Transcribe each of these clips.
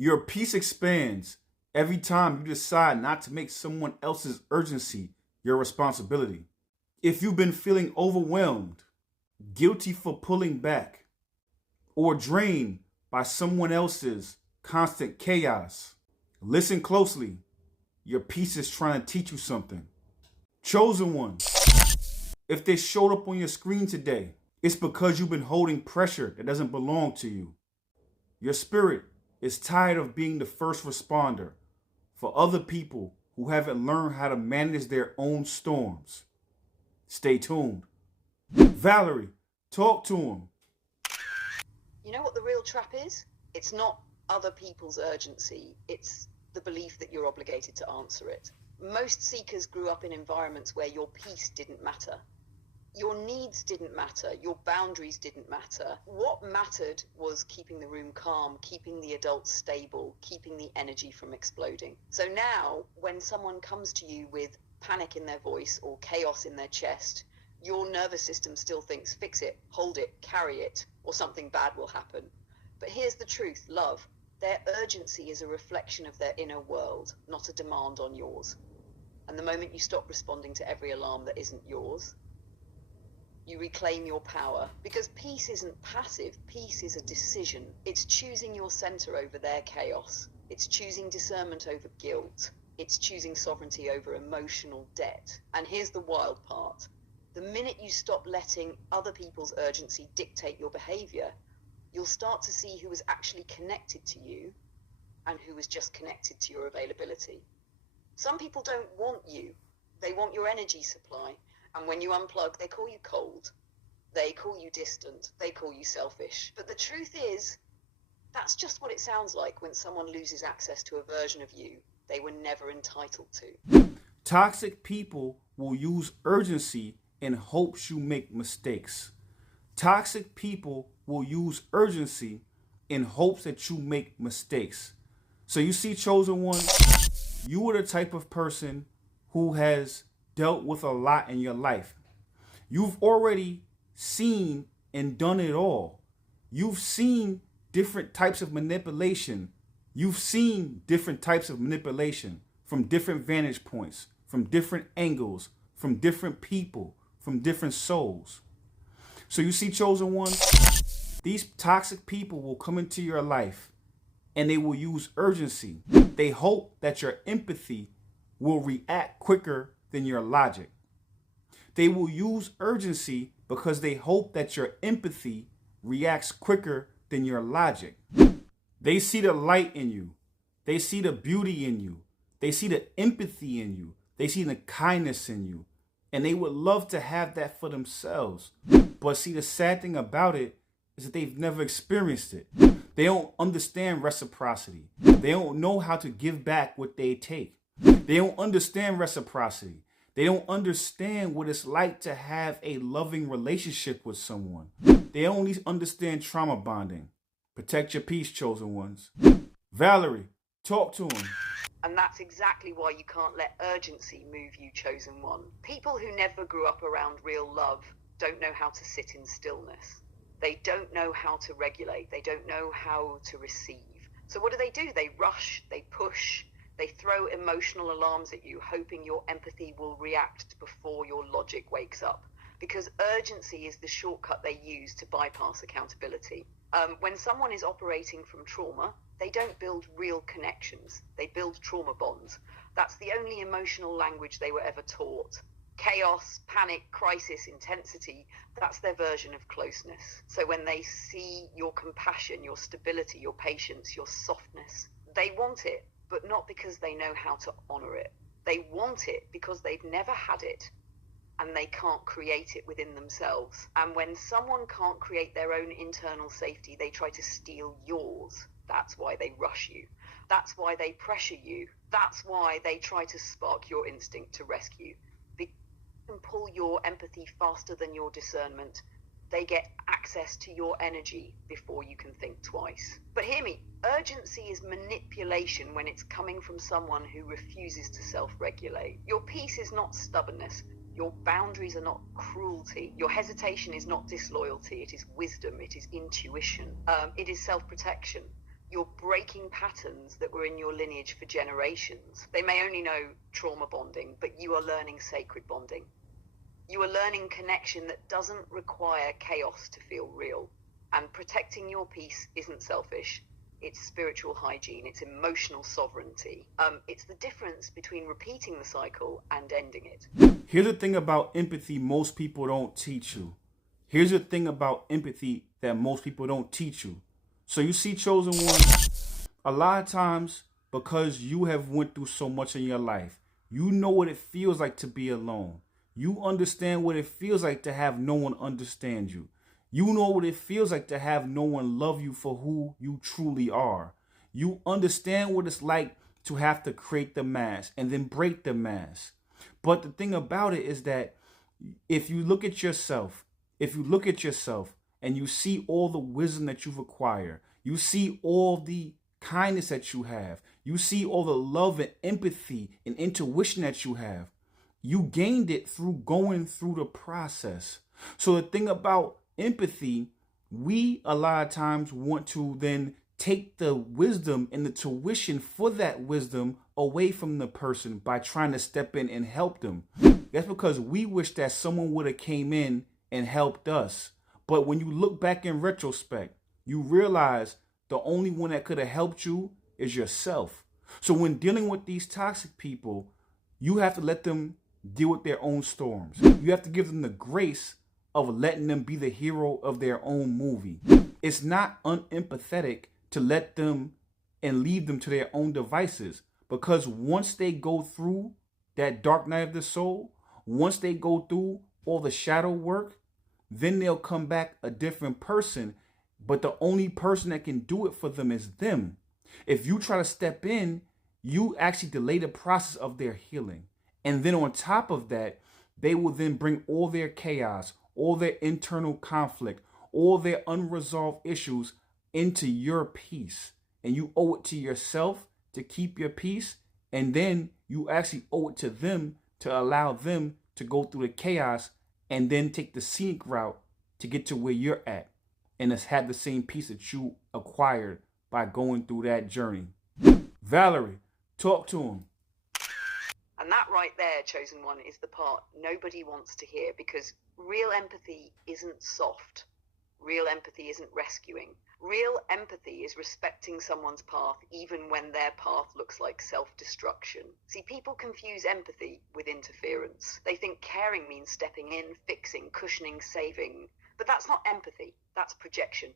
Your peace expands every time you decide not to make someone else's urgency your responsibility. If you've been feeling overwhelmed, guilty for pulling back, or drained by someone else's constant chaos, listen closely. Your peace is trying to teach you something. Chosen one, if they showed up on your screen today, it's because you've been holding pressure that doesn't belong to you. Your spirit is tired of being the first responder for other people who haven't learned how to manage their own storms. Stay tuned. Valerie, talk to him. You know what the real trap is? It's not other people's urgency. It's the belief that you're obligated to answer it. Most seekers grew up in environments where your peace didn't matter. Your needs didn't matter. Your boundaries didn't matter. What mattered was keeping the room calm, keeping the adults stable, keeping the energy from exploding. So now, when someone comes to you with panic in their voice or chaos in their chest, your nervous system still thinks, fix it, hold it, carry it, or something bad will happen. But here's the truth, love. Their urgency is a reflection of their inner world, not a demand on yours. And the moment you stop responding to every alarm that isn't yours, you reclaim your power. Because peace isn't passive, peace is a decision. It's choosing your center over their chaos. It's choosing discernment over guilt. It's choosing sovereignty over emotional debt. And here's the wild part. The minute you stop letting other people's urgency dictate your behavior, you'll start to see who is actually connected to you and who is just connected to your availability. Some people don't want you. They want your energy supply. And when you unplug, they call you cold. They call you distant. They call you selfish. But the truth is, that's just what it sounds like when someone loses access to a version of you they were never entitled to. Toxic people will use urgency in hopes you make mistakes. Toxic people will use urgency in hopes that you make mistakes. So you see, chosen one, you are the type of person who has dealt with a lot in your life. You've already seen and done it all. You've seen different types of manipulation. You've seen different types of manipulation from different vantage points, from different angles, from different people, from different souls. So you see, chosen one, these toxic people will come into your life and they will use urgency. They hope that your empathy will react quicker than your logic. They will use urgency because they hope that your empathy reacts quicker than your logic. They see the light in you. They see the beauty in you. They see the empathy in you. They see the kindness in you. And they would love to have that for themselves. But see, the sad thing about it is that they've never experienced it. They don't understand reciprocity. They don't know how to give back what they take. They don't understand reciprocity. They don't understand what it's like to have a loving relationship with someone. They only understand trauma bonding. Protect your peace, chosen ones. Valerie, talk to him. And that's exactly why you can't let urgency move you, chosen one. People who never grew up around real love don't know how to sit in stillness. They don't know how to regulate. They don't know how to receive. So what do? They rush, they push, they throw emotional alarms at you, hoping your empathy will react before your logic wakes up. Because urgency is the shortcut they use to bypass accountability. When someone is operating from trauma, they don't build real connections. They build trauma bonds. That's the only emotional language they were ever taught. Chaos, panic, crisis, intensity, that's their version of closeness. So when they see your compassion, your stability, your patience, your softness, they want it, but not because they know how to honor it. They want it because they've never had it and they can't create it within themselves. And when someone can't create their own internal safety, they try to steal yours. That's why they rush you. That's why they pressure you. That's why they try to spark your instinct to rescue. And pull your empathy faster than your discernment. They get access to your energy before you can think twice. But hear me, urgency is manipulation when it's coming from someone who refuses to self-regulate. Your peace is not stubbornness. Your boundaries are not cruelty. Your hesitation is not disloyalty. It is wisdom. It is intuition. It is self-protection. You're breaking patterns that were in your lineage for generations. They may only know trauma bonding, but you are learning sacred bonding. You are learning connection that doesn't require chaos to feel real. And protecting your peace isn't selfish. It's spiritual hygiene. It's emotional sovereignty. It's the difference between repeating the cycle and ending it. Here's the thing about empathy most people don't teach you. Here's the thing about empathy that most people don't teach you. So you see, Chosen One, a lot of times, because you have went through so much in your life, you know what it feels like to be alone. You understand what it feels like to have no one understand you. You know what it feels like to have no one love you for who you truly are. You understand what it's like to have to create the mask and then break the mask. But the thing about it is that if you look at yourself, and you see all the wisdom that you've acquired, you see all the kindness that you have, you see all the love and empathy and intuition that you have, you gained it through going through the process. So the thing about empathy, we a lot of times want to then take the wisdom and the tuition for that wisdom away from the person by trying to step in and help them. That's because we wish that someone would have came in and helped us. But when you look back in retrospect, you realize the only one that could have helped you is yourself. So when dealing with these toxic people, you have to let them deal with their own storms. You have to give them the grace of letting them be the hero of their own movie. It's not unempathetic to let them and leave them to their own devices, because once they go through that dark night of the soul, once they go through all the shadow work, then they'll come back a different person. But the only person that can do it for them is them. If you try to step in, you actually delay the process of their healing. And then on top of that, they will then bring all their chaos, all their internal conflict, all their unresolved issues into your peace. And you owe it to yourself to keep your peace. And then you actually owe it to them to allow them to go through the chaos and then take the scenic route to get to where you're at. And it's had the same peace that you acquired by going through that journey. Valerie, talk to him. And that right there, Chosen One, is the part nobody wants to hear, because real empathy isn't soft. Real empathy isn't rescuing. Real empathy is respecting someone's path even when their path looks like self-destruction. See, people confuse empathy with interference. They think caring means stepping in, fixing, cushioning, saving. But that's not empathy. That's projection.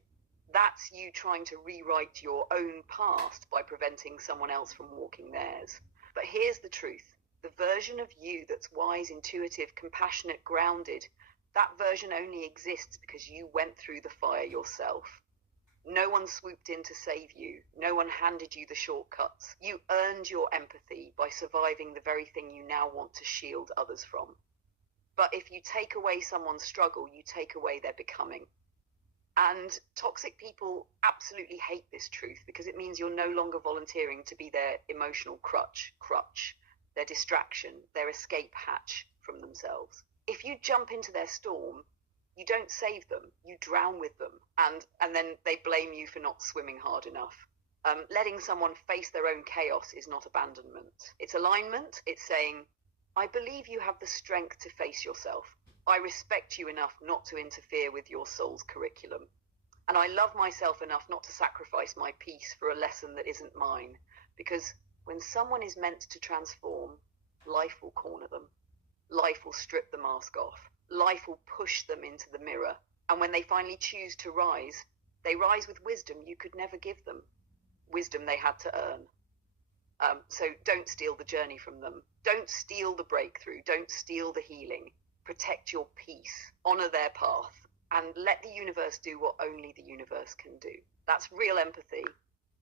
That's you trying to rewrite your own past by preventing someone else from walking theirs. But here's the truth. The version of you that's wise, intuitive, compassionate, grounded, that version only exists because you went through the fire yourself. No one swooped in to save you. No one handed you the shortcuts. You earned your empathy by surviving the very thing you now want to shield others from. But if you take away someone's struggle, you take away their becoming. And toxic people absolutely hate this truth, because it means you're no longer volunteering to be their emotional crutch, their distraction, their escape hatch from themselves. If you jump into their storm, you don't save them, you drown with them, and then they blame you for not swimming hard enough. Letting someone face their own chaos is not abandonment. It's alignment. It's saying, I believe you have the strength to face yourself. I respect you enough not to interfere with your soul's curriculum. And I love myself enough not to sacrifice my peace for a lesson that isn't mine. Because when someone is meant to transform, life will corner them. Life will strip the mask off. Life will push them into the mirror. And when they finally choose to rise, they rise with wisdom you could never give them. Wisdom they had to earn. So don't steal the journey from them. Don't steal the breakthrough. Don't steal the healing. Protect your peace. Honor their path. And let the universe do what only the universe can do. That's real empathy.